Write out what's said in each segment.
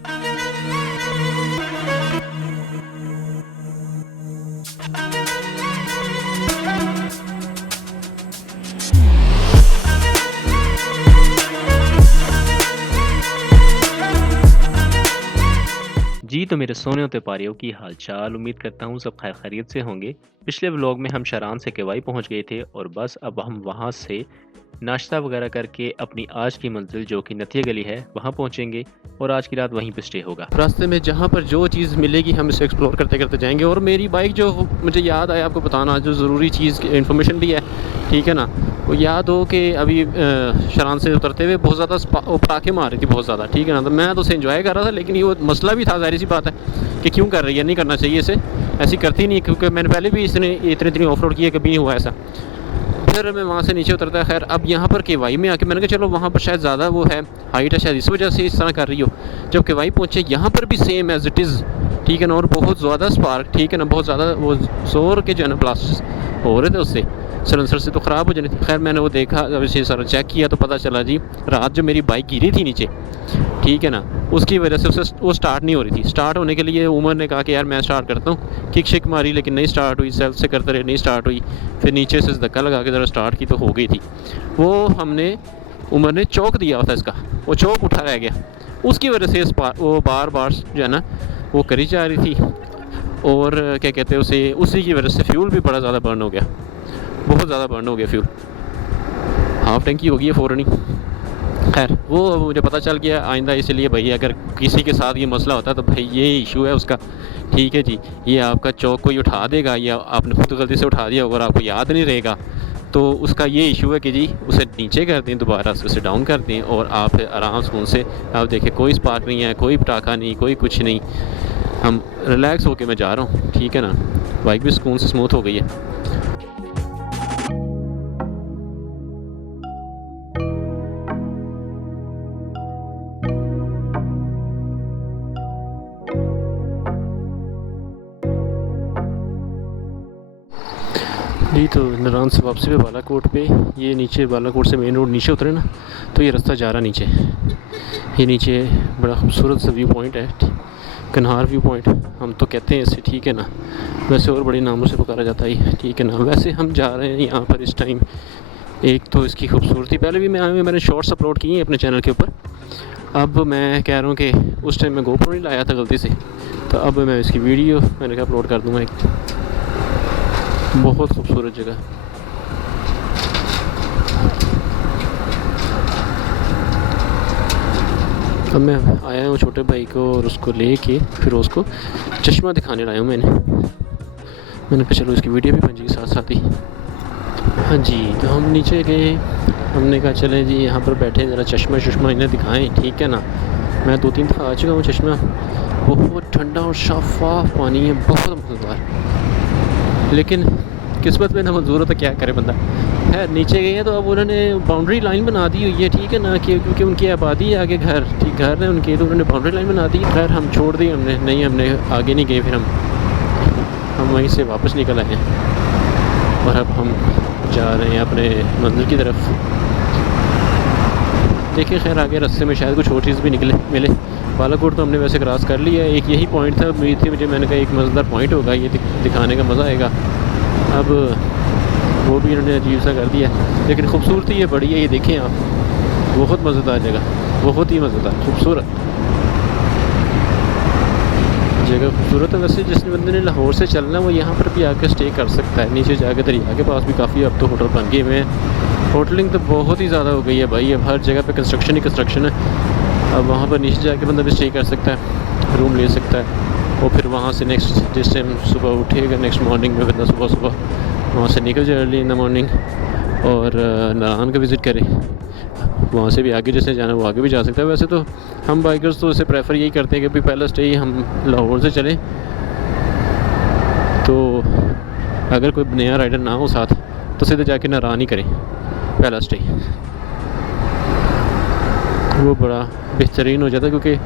जी, तो मेरे सोने होते पारियों की हाल-चाल उम्मीद करता हूँ सब खैर खैरियत से होंगे। पिछले व्लॉग में हम शारान से केवाई पहुँच गए थे और बस अब हम वहाँ से नाश्ता वगैरह करके अपनी आज की मंज़िल जो कि नथिया गली है, वहाँ पहुँचेंगे और आज की रात वहीं पे स्टे होगा। रास्ते में जहाँ पर जो चीज़ मिलेगी हम इसे एक्सप्लोर करते-करते जाएँगे और मेरी बाइक जो मुझे याद आया आपको बताना जो ज़रूरी चीज़ इन्फॉर्मेशन भी है, ठीक है ना? वो याद हो कि अभी शारान से उतरते हुए बहुत ज़्यादा वो पटाखे मार रही थी बहुत ज़्यादा, ठीक है ना? तो मैं तो उसे एन्जॉय कर रहा था लेकिन ये वो मसला भी था ज़ाहिर-सी बात है कि क्यों कर रही है, नहीं करना चाहिए इसे, ऐसी करती नहीं क्योंकि मैंने पहले भी इतनी ऑफ रोड की है, कभी नहीं हुआ ऐसा। फिर मैं वहाँ से नीचे उतरता खैर अब यहाँ पर केवाई में आके मैंने कहा चलो वहाँ पर शायद ज़्यादा वो है हाइट है शायद इस वजह से इस तरह कर रही हो। जब केवाई पहुँचे यहाँ पर भी सेम एज़ इट इज़, ठीक है ना? और बहुत ज़्यादा स्पार्क, ठीक है ना? बहुत ज़्यादा वो ज़ोर के जो है ना ब्लास्ट हो रहे थे उससे, सलेंसर से तो ख़राब हो जानी थी। खैर मैंने वो देखा जब इसे सारा चेक किया तो पता चला जी रात जो मेरी बाइक गिरी थी नीचे, ठीक है ना? उसकी वजह से उसे वो स्टार्ट नहीं हो रही थी। स्टार्ट होने के लिए उमर ने कहा कि यार मैं स्टार्ट करता हूँ, किक शिक मारी लेकिन नहीं स्टार्ट हुई, सेल्फ से करते रहे नहीं स्टार्ट हुई। फिर नीचे से धक्का लगा के ज़रा स्टार्ट की तो हो गई थी। वो उमर ने चौक दिया हुआ था इसका, वो चौक उठा रह गया। उसकी वजह से वो बार-बार जो है ना वो करी जा रही थी और क्या कहते हैं उसे, उसी की वजह से फ्यूल भी बड़ा ज़्यादा बर्न हो गया, बहुत ज़्यादा बर्न हो गया फ्यूल। हाफ़ टैंकी हो गई है फ़ौरन ही। खैर वो मुझे पता चल गया आइंदा, इसलिए भाई अगर किसी के साथ ये मसला होता है तो भाई ये इशू है उसका, ठीक है जी। ये आपका चौक कोई उठा देगा या आपने खुद गलती से उठा दिया अगर आपको याद नहीं रहेगा तो उसका ये इशू है कि जी उसे नीचे कर दें, दोबारा से उसे डाउन कर दें और आप आराम सुकून से आप देखें कोई स्पार्क नहीं है, कोई पटाखा नहीं, कोई कुछ नहीं। हम रिलैक्स होके मैं जा रहा हूँ, ठीक है ना? बाइक भी सुकून से स्मूथ हो गई है। जी तो नारायण से वापसी पे बालाकोट पे, ये नीचे बालाकोट से मेन रोड नीचे उतरे ना तो ये रास्ता जा रहा नीचे। ये नीचे बड़ा खूबसूरत सा व्यू पॉइंट है, कन्हार व्यू पॉइंट हम तो कहते हैं इसे, ठीक है ना? वैसे और बड़े नामों से पुकारा जाता है, ठीक है ना? वैसे हम जा रहे हैं यहाँ पर इस टाइम, एक तो इसकी खूबसूरती पहले भी मैंने शॉर्ट्स अपलोड किए हैं अपने चैनल के ऊपर। अब मैं कह रहा हूँ कि उस टाइम मैं गोप्रो नहीं लाया था गलती से, तो अब मैं इसकी वीडियो मैंने कहा अपलोड कर दूँगा। एक बहुत खूबसूरत जगह। अब मैं आया हूँ छोटे भाई को और उसको लेके फिर उसको चश्मा दिखाने लाया हूँ मैंने कहा चलो इसकी वीडियो भी बन जाएगी साथ साथ ही। हाँ जी, तो हम नीचे गए, हमने कहा चलें जी यहाँ पर बैठे ज़रा चश्मा इन्हें दिखाएं, ठीक है ना? मैं 2-3 दफ़ा आ चुका हूँ चश्मा, बहुत ठंडा और शफ़ाफ़ पानी है, बहुत मज़ेदार। लेकिन किस्मत में ना मंजूर हो तो क्या करे बंदा। खैर नीचे गए हैं तो अब उन्होंने बाउंड्री लाइन बना दी हुई है, ठीक है ना? कि क्योंकि उनकी आबादी है आगे, घर है उनके, तो उन्होंने बाउंड्री लाइन बना दी। खैर हम छोड़ दी, हमने आगे नहीं गए, फिर हम वहीं से वापस निकल आए हैं और अब हम जा रहे हैं अपने मंदिर की तरफ। देखिए खैर आगे रास्ते में शायद कुछ और चीज़ भी मिले। बालाकोट तो हमने वैसे क्रॉस कर लिया है, एक यही पॉइंट था, उम्मीद थी मैंने कहा एक मज़ेदार पॉइंट होगा, ये दिखाने का मज़ा आएगा। अब वो भी इन्होंने अजीब सा कर दिया, लेकिन खूबसूरती ये बड़ी है, ये देखें आप, बहुत मज़ेदार जगह, बहुत ही मज़ेदार खूबसूरत जगह, खूबसूरत है। वैसे जिस बंदे ने लाहौर से चलना वो यहाँ पर भी आकर स्टे कर सकता है, नीचे जाके दरिया के पास भी काफ़ी अब तो होटल बन गए हुए हैं। होटलिंग तो बहुत ही ज़्यादा हो गई है भाई, अब हर जगह पे कंस्ट्रक्शन ही कंस्ट्रक्शन है। अब वहाँ पर नीचे जाके बंदा भी स्टे कर सकता है, रूम ले सकता है और फिर वहाँ से नेक्स्ट जिस टाइम सुबह उठेगा नेक्स्ट मॉर्निंग में बंदा सुबह वहाँ से निकल जाए अर्ली इन द मॉर्निंग और नारायण का विज़िट करें। वहाँ से भी आगे जिसने जाना वो आगे भी जा सकता है। वैसे तो हम बाइकर्स तो उसे प्रेफर यही करते हैं कि भाई पहला स्टे ही हम लाहौर से चलें, तो अगर कोई नया राइडर ना हो साथ तो सीधे जाके नारायण ही करें पहला स्टे, वो बड़ा बेहतरीन हो जाता है। क्योंकि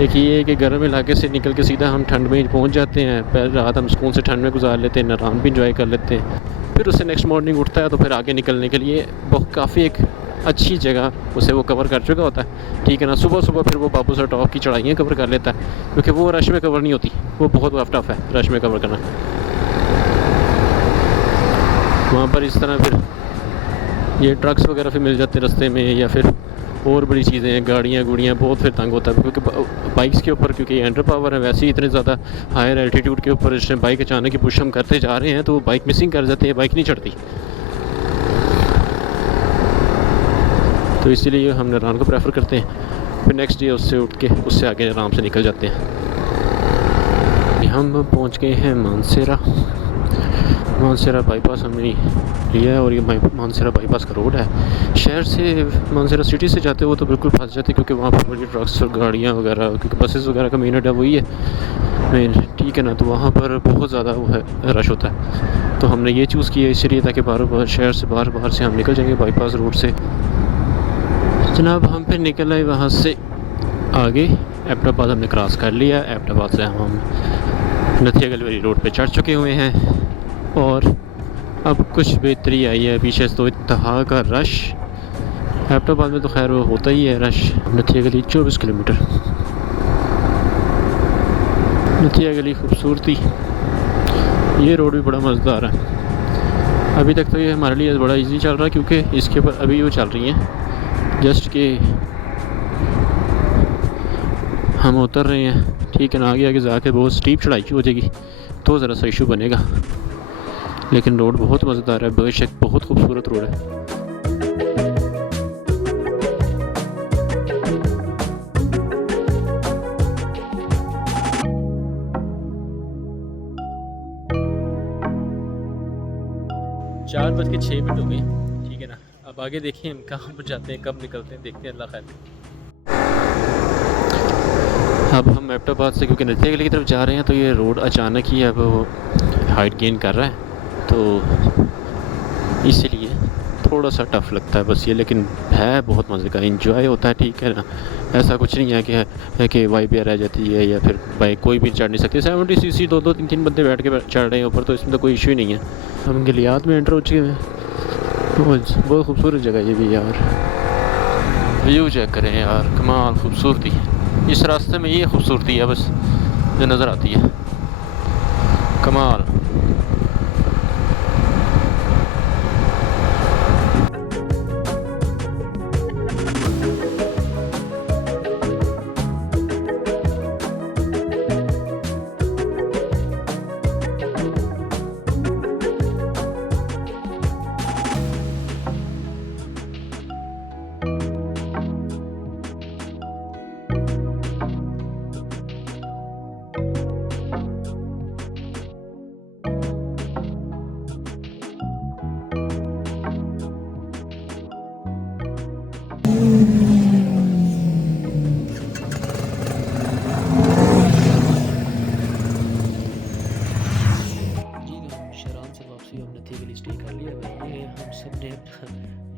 एक ये है कि गर्म इलाके से निकल के सीधा हम ठंड में पहुंच जाते हैं, पहले रात हम सुकून से ठंड में गुजार लेते हैं, नारायण भी इंजॉय कर लेते हैं, फिर उससे नेक्स्ट मॉर्निंग उठता है तो फिर आगे निकलने के लिए बहुत काफ़ी एक अच्छी जगह उसे वो कवर कर चुका होता है, ठीक है ना। सुबह सुबह फिर वो बाबू सर टॉप की चढ़ाइयाँ कवर कर लेता है, क्योंकि वो रश में कवर नहीं होती, वो बहुत टफ है रश में कवर करना। वहाँ पर इस तरह फिर ये ट्रक्स वगैरह फिर मिल जाते हैं रास्ते में, या फिर और बड़ी चीज़ें हैं, गाड़ियाँ गुड़ियाँ, बहुत फिर तंग होता है, क्योंकि बाइक्स के ऊपर क्योंकि अंडर पावर है, वैसे ही इतने ज़्यादा हायर एल्टीट्यूड के ऊपर इसमें बाइक अचानक ही पुश हम करते जा रहे हैं तो वो बाइक मिसिंग कर जाती है, बाइक नहीं चढ़ती। तो इसीलिए हम नरान को प्रेफर करते हैं, फिर नेक्स्ट डे उससे उठ के उससे आगे आराम से निकल जाते हैं। हम पहुंच गए हैं मानसेरा बाईपास हमने लिया है, और ये मानसेरा बाईपास का रोड है। शहर से मानसेरा सिटी से जाते हो तो बिल्कुल फंस जाते, क्योंकि वहाँ पर बड़ी ट्रक्स और गाड़ियाँ वगैरह, क्योंकि बसेस वगैरह का मेन अड्डा वही है मेन, ठीक है ना। तो वहाँ पर बहुत ज़्यादा वो है रश होता है, तो हमने ये चूज़ किया इसलिए ताकि बार शहर से बाहर से हम निकल जाएंगे बाईपास रोड से। जनाब हम फिर निकल आए वहाँ से आगे, एबटाबाद हमने क्रॉस कर लिया। एबटाबाद से हम नथिया गलवेरी रोड पे चढ़ चुके हुए हैं, और अब कुछ बेहतरी आई है। पीछे से तो इंतहा का रश, एबटाबाद में तो खैर वो होता ही है रश। नथिया गली 24 किलोमीटर, नथिया गली खूबसूरती, ये रोड भी बड़ा मज़ेदार है। अभी तक तो ये हमारे लिए बड़ा इजी चल रहा है, क्योंकि इसके ऊपर अभी वो चल रही हैं जस्ट के हम उतर रहे हैं, ठीक है ना। आगे आगे जाके बहुत स्टीप चढ़ाई हो जाएगी तो ज़रा सा इशू बनेगा, लेकिन रोड बहुत मज़ेदार है, बेशक बहुत खूबसूरत रोड है। 4:06 हो गए, ठीक है ना। अब आगे देखिए हम कहाँ पर जाते हैं, कब निकलते हैं, देखते हैं, अल्लाह खैर। अब हम एबटाबाद से क्योंकि नथिया गली की तरफ जा रहे हैं, तो ये रोड अचानक ही अब हाइट गेन कर रहा है, तो इसलिए थोड़ा सा टफ लगता है बस ये, लेकिन है बहुत मज़े का, एंजॉय होता है, ठीक है ना। ऐसा कुछ नहीं है कि वाइब रह जाती है, या फिर बाइक कोई भी चढ़ नहीं सकती। 70cc 2-2-3-3 बंदे बैठ के चढ़ रहे हैं ऊपर, तो इसमें तो कोई इशू ही नहीं है। हम गलियात में एंटर हो चुके हैं, बहुत खूबसूरत जगह ये भी यार, व्यू चेक करें यार, कमाल खूबसूरती। इस रास्ते में ये खूबसूरती है बस जो नज़र आती है, कमाल।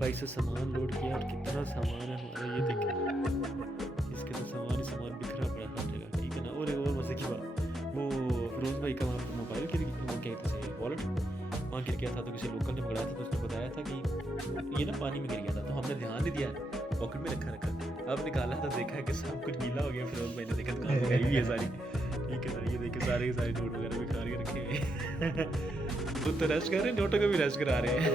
बाइक से सामान लोड किया, और कितना सामान है हमारा, ये देखिए, इसके तो सामान ही सामान बिखरा पड़ा हर जगह, ठीक है ना। और एक और मज़े की बात, वो फिरोज़ भाई का वहाँ पर मोबाइल गिर गया, वो कहते थे वॉलेट वहाँ गिर गया था, तो किसी लोकल ने पकड़ा था, तो उसने बताया था कि ये ना पानी में गिर गया था, तो हमने ध्यान नहीं दिया, पॉकेट में रखा। अब निकाला तो देखा कि सब कुछ गीला हो गया। फिरोज़ भाई ने देखा दुकान में गई हुई है सारी, ठीक है ना। ये देखे सारे के सारे नोट वगैरह बिखा के रखे हैं। खुद तो रेस्ट कर रहे हैं, नोटों को भी रेस्ट करा रहे हैं।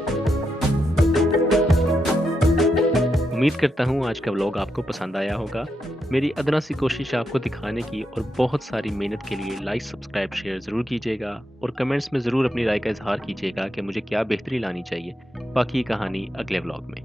उम्मीद करता हूँ आज का व्लॉग आपको पसंद आया होगा। मेरी अदना सी कोशिश आपको दिखाने की और बहुत सारी मेहनत के लिए लाइक, सब्सक्राइब, शेयर ज़रूर कीजिएगा, और कमेंट्स में ज़रूर अपनी राय का इजहार कीजिएगा कि मुझे क्या बेहतरी लानी चाहिए। बाकी कहानी अगले व्लॉग में।